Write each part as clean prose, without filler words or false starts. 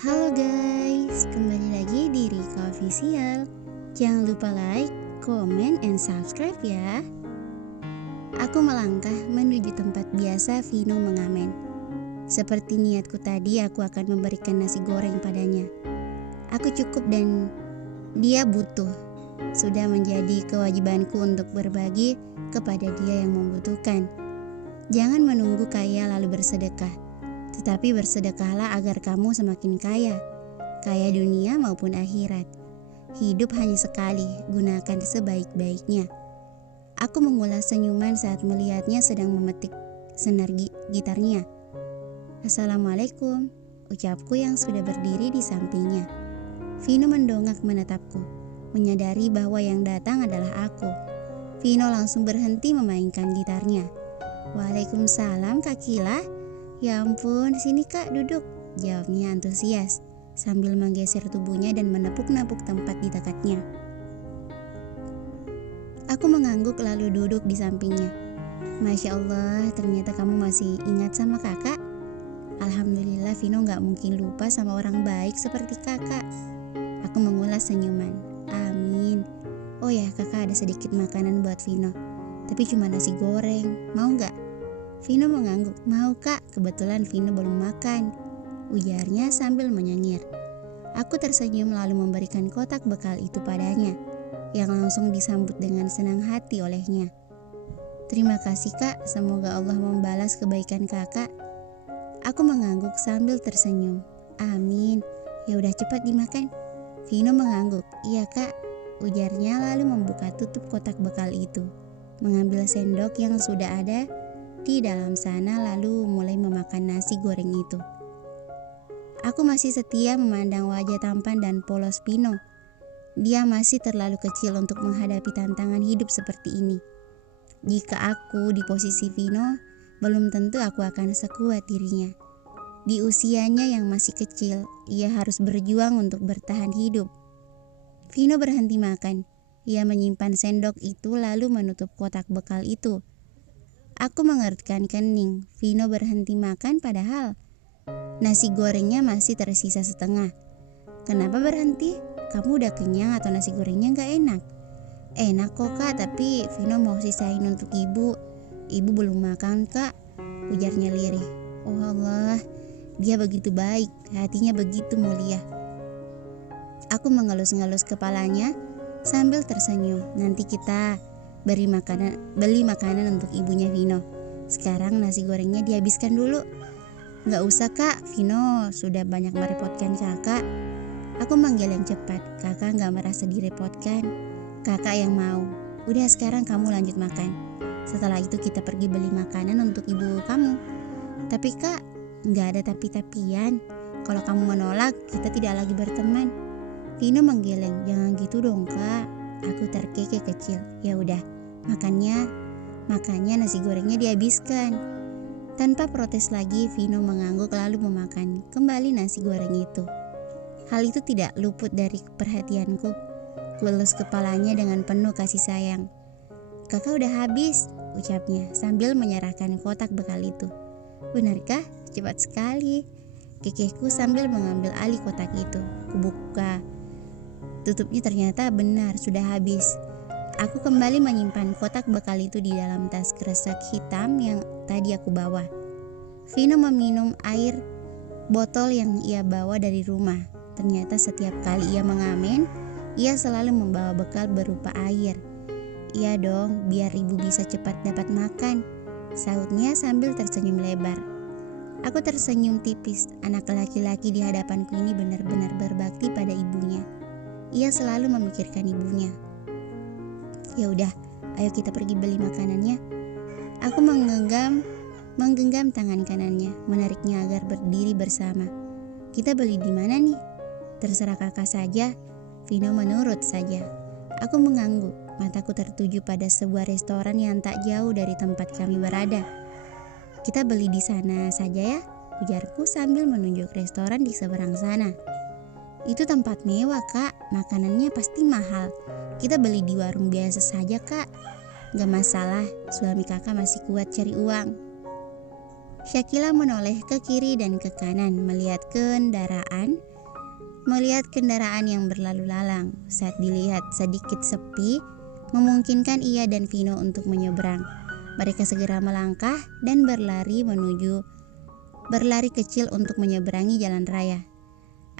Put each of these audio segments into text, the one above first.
Halo guys, kembali lagi di Rika Official. Jangan lupa like, comment, and subscribe ya. Aku melangkah menuju tempat biasa Vino mengamen. Seperti niatku tadi, aku akan memberikan nasi goreng padanya. Aku cukup dan dia butuh. Sudah menjadi kewajibanku untuk berbagi kepada dia yang membutuhkan. Jangan menunggu kaya lalu bersedekah, tetapi bersedekahlah agar kamu semakin kaya dunia maupun akhirat. Hidup hanya sekali, gunakan sebaik-baiknya. Aku mengulas senyuman saat melihatnya sedang memetik senar gitarnya. Assalamualaikum, ucapku yang sudah berdiri di sampingnya. Vino mendongak menatapku, menyadari bahwa yang datang adalah aku. Vino langsung berhenti memainkan gitarnya. Waalaikumsalam Kak Kila. Ya ampun, sini Kak, duduk, jawabnya antusias sambil menggeser tubuhnya dan menepuk-nepuk tempat di dekatnya. Aku mengangguk lalu duduk di sampingnya. Masya Allah, ternyata kamu masih ingat sama kakak. Alhamdulillah, Vino gak mungkin lupa sama orang baik seperti kakak. Aku mengulas senyuman. Amin. Oh ya, kakak ada sedikit makanan buat Vino, tapi cuma nasi goreng, mau gak? Vino mengangguk. Mau kak, kebetulan Vino belum makan, ujarnya sambil menyengir. Aku tersenyum lalu memberikan kotak bekal itu padanya, yang langsung disambut dengan senang hati olehnya. Terima kasih kak, semoga Allah membalas kebaikan kakak. Aku mengangguk sambil tersenyum. Amin. Ya udah cepat dimakan. Vino mengangguk. Iya kak, ujarnya lalu membuka tutup kotak bekal itu, mengambil sendok yang sudah ada di dalam sana lalu mulai memakan nasi goreng itu. Aku masih setia memandang wajah tampan dan polos Vino. Dia masih terlalu kecil untuk menghadapi tantangan hidup seperti ini. Jika aku di posisi Vino, belum tentu aku akan sekuat dirinya. Di usianya yang masih kecil, ia harus berjuang untuk bertahan hidup. Vino berhenti makan. Ia menyimpan sendok itu lalu menutup kotak bekal itu. Aku mengerutkan kening. Vino berhenti makan padahal nasi gorengnya masih tersisa setengah. Kenapa berhenti? Kamu udah kenyang atau nasi gorengnya gak enak? Enak kok kak, tapi Vino mau sisain untuk ibu. Ibu belum makan kak, ujarnya lirih. Oh Allah, dia begitu baik, hatinya begitu mulia. Aku mengelus-ngelus kepalanya sambil tersenyum. Nanti kita beli makanan untuk ibunya Vino. Sekarang nasi gorengnya dihabiskan dulu. Gak usah kak, Vino sudah banyak merepotkan kakak. Aku manggil yang cepat. Kakak gak merasa direpotkan, kakak yang mau. Udah sekarang kamu lanjut makan. Setelah itu kita pergi beli makanan untuk ibu kamu. Tapi kak, gak ada tapi-tapian. Kalau kamu menolak, kita tidak lagi berteman. Vino menggeleng. Jangan gitu dong kak, aku terkekeh kecil. Ya udah, makannya nasi gorengnya dihabiskan. Tanpa protes lagi, Vino mengangguk lalu memakan kembali nasi goreng itu. Hal itu tidak luput dari perhatianku. Kuelus kepalanya dengan penuh kasih sayang. Kakak udah habis, ucapnya sambil menyerahkan kotak bekal itu. Benarkah? Cepat sekali, kekehku sambil mengambil alih kotak itu. Kubuka tutupnya, ternyata benar sudah habis. Aku kembali menyimpan kotak bekal itu di dalam tas kresek hitam yang tadi aku bawa. Vino meminum air botol yang ia bawa dari rumah. Ternyata setiap kali ia mengamen, ia selalu membawa bekal berupa air. Iya dong, biar ibu bisa cepat dapat makan, sahutnya sambil tersenyum lebar. Aku tersenyum tipis. Anak laki-laki di hadapanku ini benar-benar berbakti pada ibunya. Ia selalu memikirkan ibunya. Ya udah, ayo kita pergi beli makanannya. Aku menggenggam tangan kanannya, menariknya agar berdiri bersama. Kita beli di mana nih? Terserah kakak saja. Vino menurut saja. Aku mengangguk, mataku tertuju pada sebuah restoran yang tak jauh dari tempat kami berada. Kita beli di sana saja ya, ujarku sambil menunjuk restoran di seberang sana. Itu tempat mewah kak, makanannya pasti mahal. Kita beli di warung biasa saja kak. Gak masalah, suami kakak masih kuat cari uang. Syakila menoleh ke kiri dan ke kanan melihat kendaraan melihat kendaraan yang berlalu lalang. Saat dilihat sedikit sepi, memungkinkan ia dan Vino untuk menyeberang. Mereka segera melangkah dan berlari kecil untuk menyeberangi jalan raya.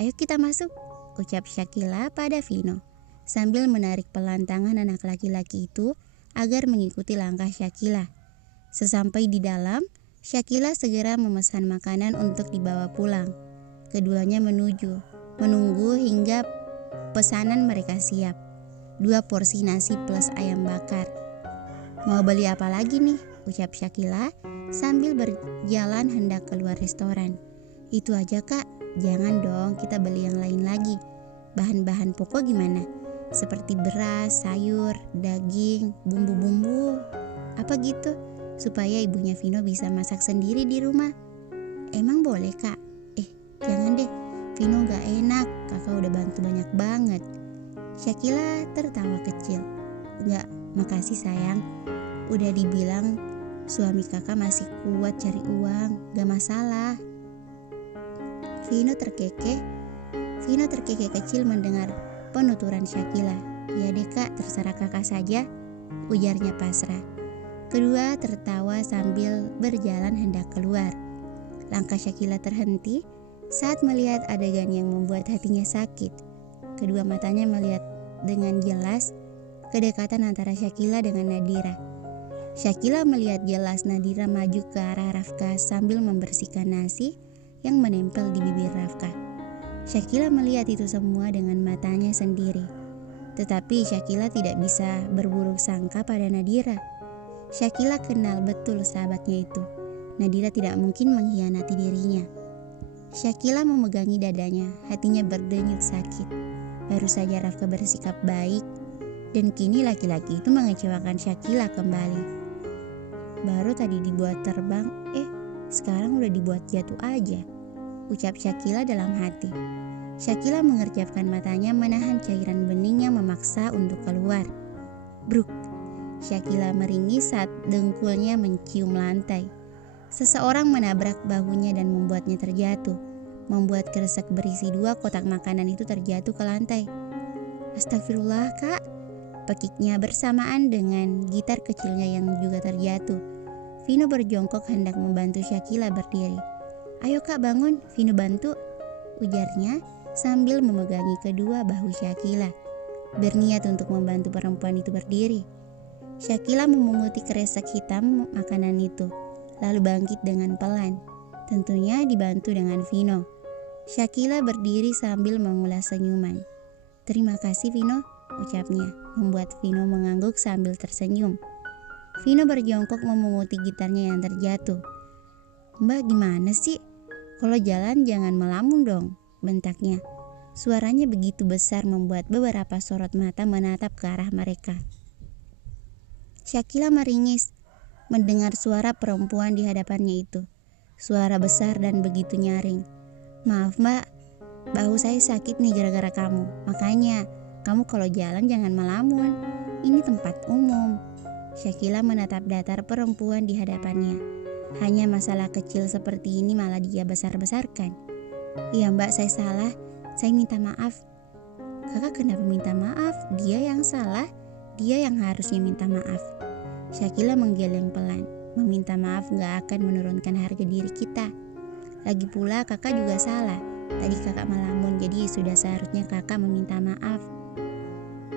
"Ayo kita masuk," ucap Syakila pada Vino, sambil menarik pelan tangan anak laki-laki itu agar mengikuti langkah Syakila. Sesampai di dalam, Syakila segera memesan makanan untuk dibawa pulang. Keduanya menunggu hingga pesanan mereka siap. 2 porsi nasi plus ayam bakar. "Mau beli apa lagi nih?" ucap Syakila sambil berjalan hendak keluar restoran. "Itu aja kak, jangan dong kita beli yang lain lagi. Bahan-bahan pokok gimana? Seperti beras, sayur, daging, bumbu-bumbu, apa gitu, supaya ibunya Vino bisa masak sendiri di rumah." "Emang boleh kak?" "Jangan deh, Vino gak enak, kakak udah bantu banyak banget." Syakila tertawa kecil. "Enggak, makasih sayang. Udah dibilang suami kakak masih kuat cari uang, gak masalah." Vino terkekeh kecil mendengar penuturan Syakila. "Ya deh kak, terserah kakak saja," ujarnya pasrah. Kedua tertawa sambil berjalan hendak keluar. Langkah Syakila terhenti saat melihat adegan yang membuat hatinya sakit. Kedua matanya melihat dengan jelas kedekatan antara Syakila dengan Nadira. Syakila melihat jelas Nadira maju ke arah Rafka sambil membersihkan nasi yang menempel di bibir Rafka. Syakila melihat itu semua dengan matanya sendiri. Tetapi Syakila tidak bisa berburuk sangka pada Nadira. Syakila kenal betul sahabatnya itu. Nadira tidak mungkin mengkhianati dirinya. Syakila memegangi dadanya, hatinya berdenyut sakit. Baru saja Rafka bersikap baik, dan kini laki-laki itu mengecewakan Syakila kembali. Baru tadi dibuat terbang, sekarang udah dibuat jatuh aja, ucap Syakila dalam hati. Syakila mengerjapkan matanya menahan cairan bening yang memaksa untuk keluar. Bruk, Syakila meringis saat dengkulnya mencium lantai. Seseorang menabrak bahunya dan membuatnya terjatuh, membuat kresek berisi 2 kotak makanan itu terjatuh ke lantai. "Astagfirullah kak," pekiknya bersamaan dengan gitar kecilnya yang juga terjatuh. Vino berjongkok hendak membantu Syakila berdiri. "Ayo kak bangun, Vino bantu," ujarnya sambil memegangi kedua bahu Syakila, berniat untuk membantu perempuan itu berdiri. Syakila memunguti kresek hitam makanan itu, lalu bangkit dengan pelan, tentunya dibantu dengan Vino. Syakila berdiri sambil mengulas senyuman. "Terima kasih Vino," ucapnya, membuat Vino mengangguk sambil tersenyum. Vino berjongkok memunguti gitarnya yang terjatuh. "Mbak gimana sih? Kalau jalan jangan melamun dong," bentaknya. Suaranya begitu besar membuat beberapa sorot mata menatap ke arah mereka. Syakila meringis mendengar suara perempuan di hadapannya itu. Suara besar dan begitu nyaring. "Maaf mbak, bahu saya sakit nih gara-gara kamu. Makanya kamu kalau jalan jangan melamun. Ini tempat umum." Syakila menatap datar perempuan di hadapannya. Hanya masalah kecil seperti ini malah dia besar-besarkan. "Iya mbak, saya salah. Saya minta maaf." "Kakak kenapa minta maaf? Dia yang salah. Dia yang harusnya minta maaf." Syakila menggeleng pelan. "Meminta maaf gak akan menurunkan harga diri kita. Lagi pula kakak juga salah. Tadi kakak melamun, jadi sudah seharusnya kakak meminta maaf.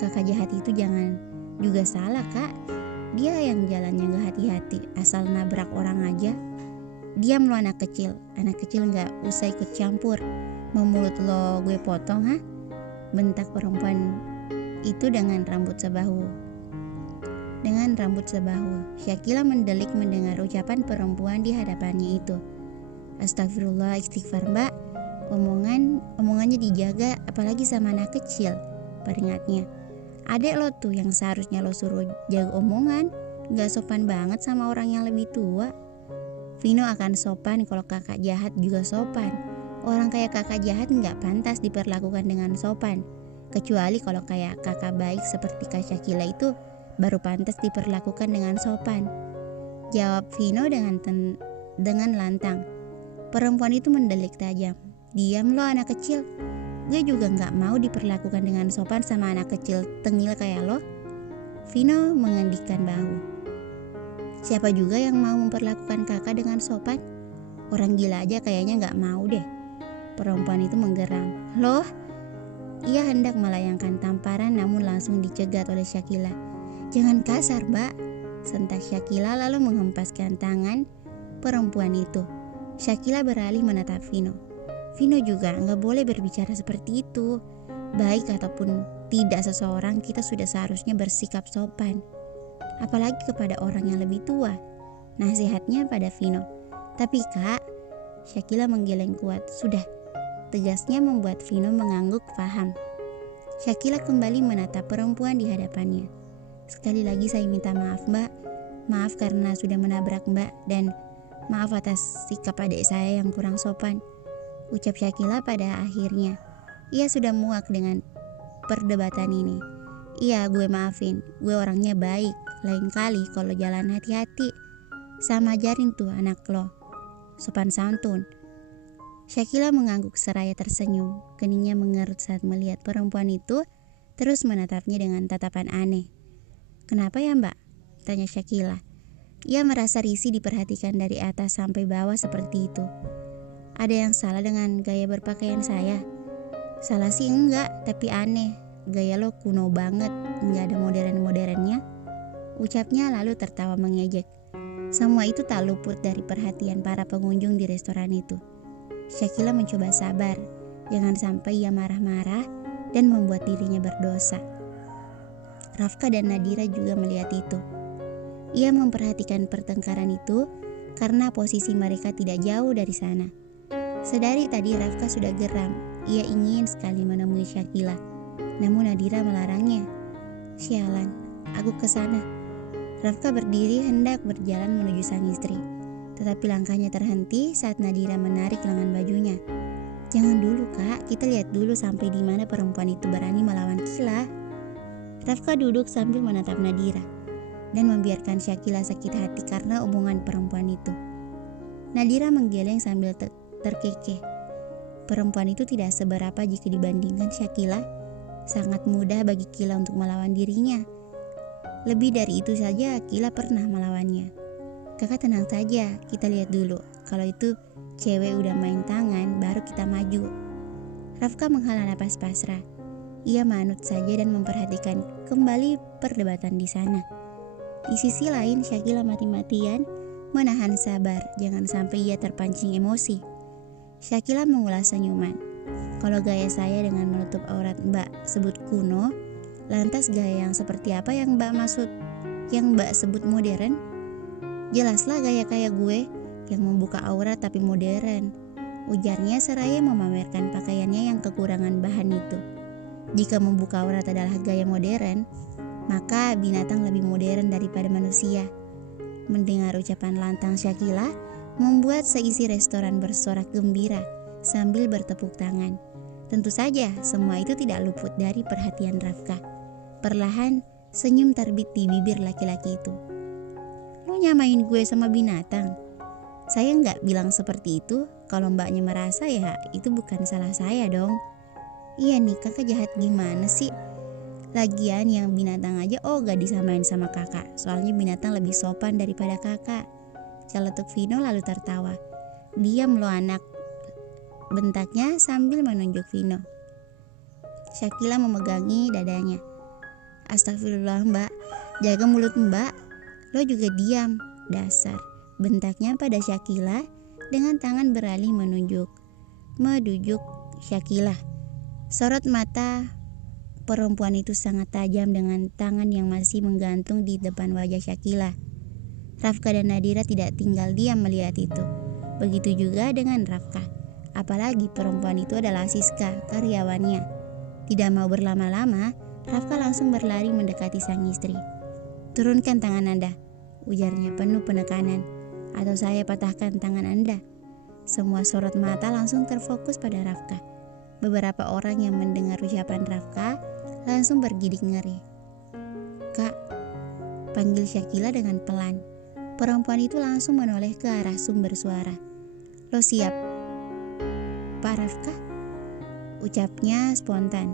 Kakak jahat itu jangan juga salah kak. Dia yang jalannya gak hati-hati, asal nabrak orang aja." "Diam lo anak kecil. Anak kecil gak usah ikut campur. Mau mulut lo gue potong ha?" bentak perempuan itu dengan rambut sebahu. Syakila mendelik mendengar ucapan perempuan di hadapannya itu. "Astagfirullah, istighfar mbak. Omongannya dijaga, apalagi sama anak kecil," peringatnya. "Adek lo tuh yang seharusnya lo suruh jaga omongan. Gak sopan banget sama orang yang lebih tua." "Vino akan sopan kalau kakak jahat juga sopan. Orang kayak kakak jahat gak pantas diperlakukan dengan sopan. Kecuali kalau kayak kakak baik seperti Kak Syakila itu baru pantas diperlakukan dengan sopan," jawab Vino dengan lantang. Perempuan itu mendelik tajam. "Diam lo anak kecil. Gue juga gak mau diperlakukan dengan sopan sama anak kecil tengil kayak lo. Vino mengendikkan bahu. Siapa juga yang mau memperlakukan kakak dengan sopan? Orang gila aja kayaknya gak mau deh. Perempuan itu menggeram. Loh? Ia hendak melayangkan tamparan namun langsung dicegat oleh Syakila. Jangan kasar, Mbak, sentak Syakila lalu menghempaskan tangan perempuan itu. Syakila beralih menatap Vino. Vino juga gak boleh berbicara seperti itu. Baik ataupun tidak seseorang, kita sudah seharusnya bersikap sopan. Apalagi kepada orang yang lebih tua. Nasihatnya pada Vino. Tapi Kak, Syakila menggeleng kuat. Sudah, tegasnya membuat Vino mengangguk paham. Syakila kembali menatap perempuan di hadapannya. Sekali lagi saya minta maaf, Mbak. Maaf karena sudah menabrak Mbak dan maaf atas sikap adik saya yang kurang sopan, ucap Syakila pada akhirnya. Ia sudah muak dengan perdebatan ini. Iya, gue maafin. Gue orangnya baik. Lain kali kalau jalan hati-hati. Sama ajarin tuh anak lo. Sopan santun. Syakila mengangguk seraya tersenyum. Keningnya mengerut saat melihat perempuan itu terus menatapnya dengan tatapan aneh. Kenapa ya, Mbak? Tanya Syakila. Ia merasa risih diperhatikan dari atas sampai bawah seperti itu. Ada yang salah dengan gaya berpakaian saya? Salah sih enggak, tapi aneh. Gaya lo kuno banget, enggak ada modern-modernnya. Ucapnya lalu tertawa mengejek. Semua itu tak luput dari perhatian para pengunjung di restoran itu. Syakila mencoba sabar, jangan sampai ia marah-marah dan membuat dirinya berdosa. Rafka dan Nadira juga melihat itu. Ia memperhatikan pertengkaran itu karena posisi mereka tidak jauh dari sana. Sedari tadi Rafka sudah geram. Ia ingin sekali menemui Syakila, namun Nadira melarangnya. Sialan, aku ke sana. Rafka berdiri hendak berjalan menuju sang istri, tetapi langkahnya terhenti saat Nadira menarik lengan bajunya. Jangan dulu Kak, kita lihat dulu sampai di mana perempuan itu berani melawan kita. Rafka duduk sambil menatap Nadira dan membiarkan Syakila sakit hati karena omongan perempuan itu. Nadira menggeleng sambil terkekeh. Perempuan itu tidak seberapa jika dibandingkan Syakila. Sangat mudah bagi Kila untuk melawan dirinya. Lebih dari itu saja Kila pernah melawannya. Kakak tenang saja, kita lihat dulu. Kalau itu cewek udah main tangan, baru kita maju. Rafka menghela napas pasrah. Ia manut saja dan memperhatikan kembali perdebatan di sana. Di sisi lain, Syakila mati-matian menahan sabar, jangan sampai ia terpancing emosi. Syakila mengulas senyuman. Kalau gaya saya dengan menutup aurat Mbak sebut kuno, lantas gaya yang seperti apa yang Mbak maksud? Yang Mbak sebut modern? Jelaslah gaya kayak gue, yang membuka aurat tapi modern, ujarnya seraya memamerkan pakaiannya yang kekurangan bahan itu. Jika membuka aurat adalah gaya modern, maka binatang lebih modern daripada manusia. Mendengar ucapan lantang Syakila, membuat seisi restoran bersorak gembira sambil bertepuk tangan. Tentu saja semua itu tidak luput dari perhatian Rafka. Perlahan senyum terbit di bibir laki-laki itu. Lo nyamain gue sama binatang? Saya nggak bilang seperti itu. Kalau mbaknya merasa ya itu bukan salah saya dong. Iya nih kakak jahat gimana sih? Lagian yang binatang aja gak disamain sama kakak. Soalnya binatang lebih sopan daripada kakak. Celetuk Vino lalu tertawa. Diam lo anak, bentaknya sambil menunjuk Vino. Syakila memegangi dadanya. Astagfirullah Mbak, jaga mulut Mbak. Lo juga diam, dasar, bentaknya pada Syakila dengan tangan beralih menunjuk Syakila. Sorot mata perempuan itu sangat tajam dengan tangan yang masih menggantung di depan wajah Syakila. Rafka dan Nadira tidak tinggal diam melihat itu. Begitu juga dengan Rafka. Apalagi perempuan itu adalah Siska, karyawannya. Tidak mau berlama-lama, Rafka langsung berlari mendekati sang istri. Turunkan tangan Anda, ujarnya penuh penekanan. Atau saya patahkan tangan Anda. Semua sorot mata langsung terfokus pada Rafka. Beberapa orang yang mendengar ucapan Rafka langsung bergidik ngeri. Kak, panggil Syakila dengan pelan. Perempuan itu langsung menoleh ke arah sumber suara. Lo siap, Pak Rafka? ucapnya spontan.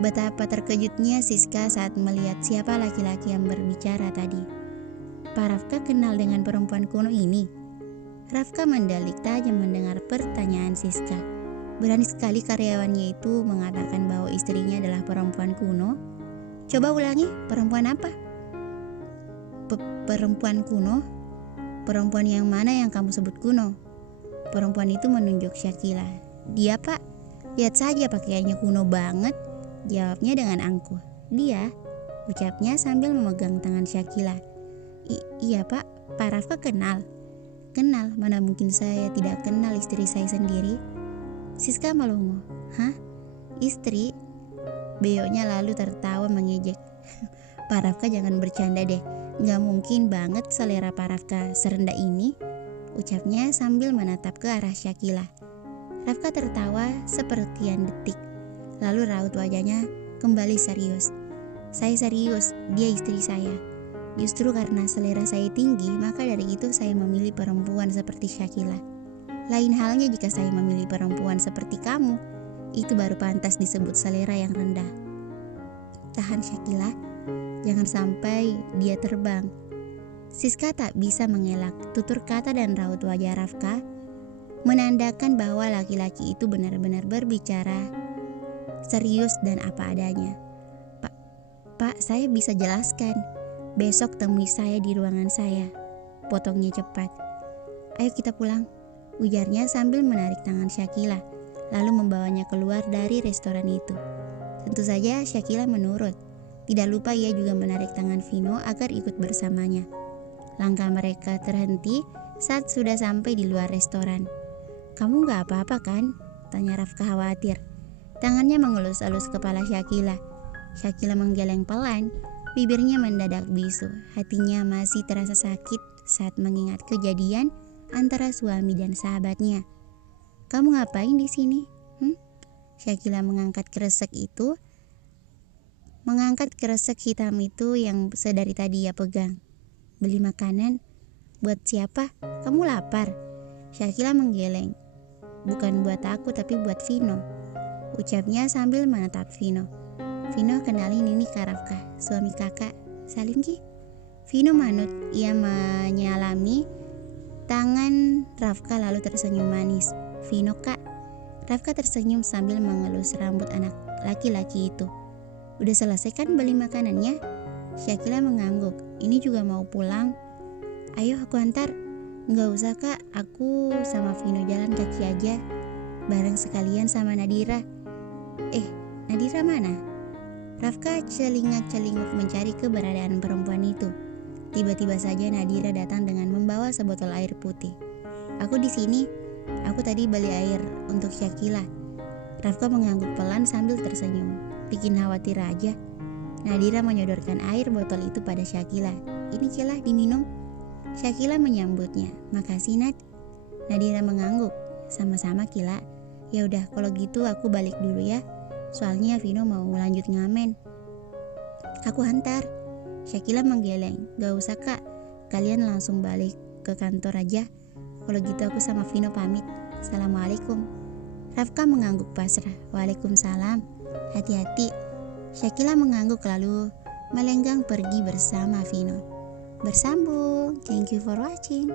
Betapa terkejutnya Siska saat melihat siapa laki-laki yang berbicara tadi. Pak Rafka kenal dengan perempuan kuno ini? Rafka mendelik tajam mendengar pertanyaan Siska. Berani sekali karyawannya itu mengatakan bahwa istrinya adalah perempuan kuno. Coba ulangi, perempuan apa? Perempuan kuno? Perempuan yang mana yang kamu sebut kuno? Perempuan itu menunjuk Syakila. Dia, Pak. Lihat saja pakaiannya kuno banget. Jawabnya dengan angkuh. Dia, ucapnya sambil memegang tangan Syakila. Iya, Pak. Pak Rafka kenal. Kenal, mana mungkin saya tidak kenal istri saya sendiri. Siska melongo. Hah? Istri? Beoknya lalu tertawa mengejek. Pak Rafka jangan bercanda deh. Gak mungkin banget selera Pak Rafka serendah ini, ucapnya sambil menatap ke arah Syakila. Rafka tertawa sepertian detik, lalu raut wajahnya kembali serius. Saya serius, dia istri saya. Justru karena selera saya tinggi, maka dari itu saya memilih perempuan seperti Syakila. Lain halnya jika saya memilih perempuan seperti kamu, itu baru pantas disebut selera yang rendah. Tahan Syakila, jangan sampai dia terbang. Siska tak bisa mengelak. Tutur kata dan raut wajah Rafka menandakan bahwa laki-laki itu benar-benar berbicara serius dan apa adanya. Pak, saya bisa jelaskan. Besok temui saya di ruangan saya, potongnya cepat. Ayo kita pulang, ujarnya sambil menarik tangan Syakila, lalu membawanya keluar dari restoran itu. Tentu saja Syakila menurut. Tidak lupa ia juga menarik tangan Vino agar ikut bersamanya. Langkah mereka terhenti saat sudah sampai di luar restoran. Kamu gak apa-apa kan? Tanya Rafka khawatir. Tangannya mengelus-elus kepala Syakila. Syakila menggeleng pelan, bibirnya mendadak bisu. Hatinya masih terasa sakit saat mengingat kejadian antara suami dan sahabatnya. Kamu ngapain di sini? Syakila mengangkat kresek hitam itu yang sedari tadi ia pegang. Beli makanan? Buat siapa? Kamu lapar? Syakila menggeleng. Bukan buat aku tapi buat Vino, ucapnya sambil menatap Vino. Vino, kenalin ini Kak Rafka, suami kakak. Salim Ki. Vino manut. Ia menyalami tangan Rafka lalu tersenyum manis. Vino Kak. Rafka tersenyum sambil mengelus rambut anak laki-laki itu. Udah selesai kan beli makanannya? Syakila mengangguk. Ini juga mau pulang. Ayo aku antar. Nggak usah Kak, aku sama Vino jalan kaki aja. Bareng sekalian sama Nadira. Nadira mana? Rafka celingak-celinguk mencari keberadaan perempuan itu. Tiba-tiba saja Nadira datang dengan membawa sebotol air putih. Aku di sini. Aku tadi beli air untuk Syakila. Rafka mengangguk pelan sambil tersenyum. Bikin khawatir aja. Nadira menyodorkan air botol itu pada Syakila. Ini Kila, diminum. Syakila menyambutnya. Makasih Nad. Nadira mengangguk. Sama-sama Kila. Ya udah kalau gitu aku balik dulu ya. Soalnya Vino mau lanjut ngamen. Aku hantar. Syakila menggeleng. Gak usah Kak. Kalian langsung balik ke kantor aja. Kalau gitu aku sama Vino pamit. Assalamualaikum. Rafka mengangguk pasrah. Waalaikumsalam. Hati-hati. Syakila mengangguk lalu melenggang pergi bersama Vino. Bersambung. Thank you for watching.